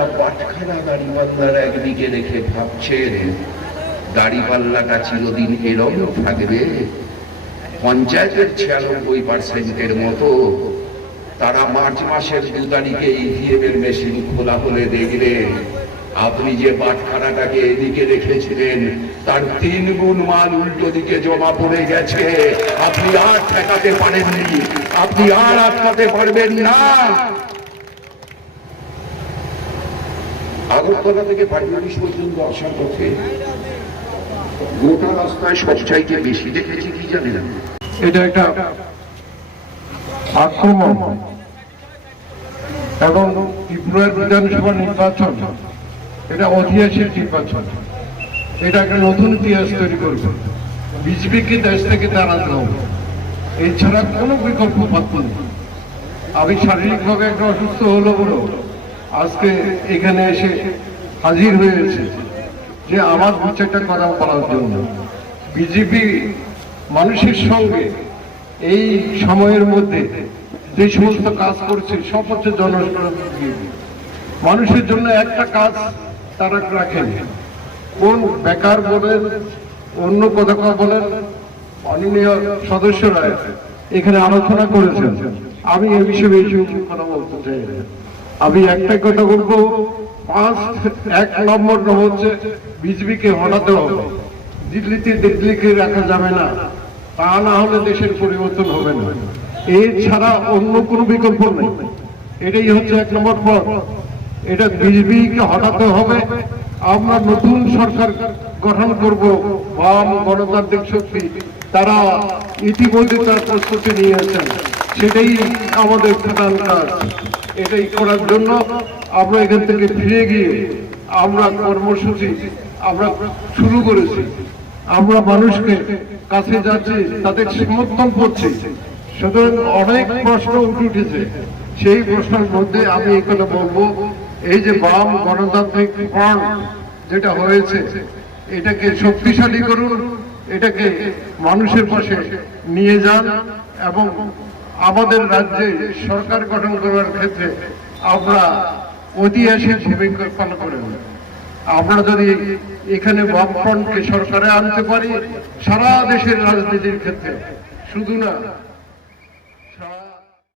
যারা পাটখানা দাড়িপাল্লারা একদিকে রেখে ভাবছেন দাড়িপাল্লাটা চিরদিন এরকম থাকবে, পঞ্চায়েতের 96% মতো তারা মার্চ মাসের 2 তারিখে ইভিএম এর মেশিন খোলা হলে দেখলে আপনি যে পাটখানাটাকে এদিকে রেখেছিলেন তার 3 গুণ মাল উল্টো দিকে জমা পড়ে গেছে। আপনি আর ঠেকাতে পারেননি, আপনি আর আটকাতে পারবেন না। আগরতলা থেকে পাইকারি পর্যন্ত আসার পথে গোটা রাস্তায় সবচাইতে বেশি দেখেছি কি জানেন, এটা একটা আক্রমণ এবং ত্রিপুরার বিধানসভা নির্বাচন এটা ঐতিহাসিক নির্বাচন, এটা একটা নতুন ইতিহাস তৈরি করবে। বিজেপিকে দেশ থেকে তাড়াতে হবে, এছাড়া কোনো বিকল্প পাত্র নেই। আমি শারীরিকভাবে একটা অসুস্থ হলো বলে আজকে এখানে এসে হাজির হয়েছে যে আমার 2-4টা কথা বলার জন্য। বিজেপি মানুষের সঙ্গে এই সময়ের মধ্যে যে সমস্ত কাজ করছে সব হচ্ছে জনগণের মানুষের জন্য একটা কাজ তারা রাখেন। কোন বেকার বলেন, অন্য কথা বলেন, মাননীয় সদস্যরা এখানে আলোচনা করেছেন। আমি এ বিষয়ে কথা বলতে চাই। আমি একটাই কথা বলবো, 1 নম্বর হচ্ছে বিজেপিকে হটাতে হবে। দিল্লিকে রাখা যাবে না, তা না হলে দেশের পরিবর্তন হবে না। এছাড়া অন্য কোনো বিকল্প নেই। এটাই হচ্ছে 1 নম্বর পথ। এটা বিজেপিকে হটাতে হবে। আমরা নতুন সরকার গঠন করব, বাম গণতান্ত্রিক শক্তি, তারা ইতিমধ্যে তার প্রস্তুতি নিয়েছেন। সেটাই আমাদের প্রধান কাজ। এটাই করার জন্য আমরা এখান থেকে ফিরে গিয়ে আমরা কর্মসূচি আমরা শুরু করেছি। আমরা মানুষকে কাছে যাচ্ছি, তাদের সমর্থন করছি। সুতরাং অনেক প্রশ্ন উঠেছে, সেই প্রশ্নের মধ্যে আমি এই কথা বলবো, এই যে বাম গণতান্ত্রিক ফ্রন্ট যেটা হয়েছে এটাকে শক্তিশালী করুন, এটাকে মানুষের পাশে নিয়ে যান এবং আমাদের রাজ্যে সরকার গঠন করার ক্ষেত্রে আমরা ঐতিহাসিক ভূমিকা পালন করেন। আমরা যদি এখানে বামফ্রন্টকে সরকারে আনতে পারি, সারা দেশের রাজনীতির ক্ষেত্রে শুধু না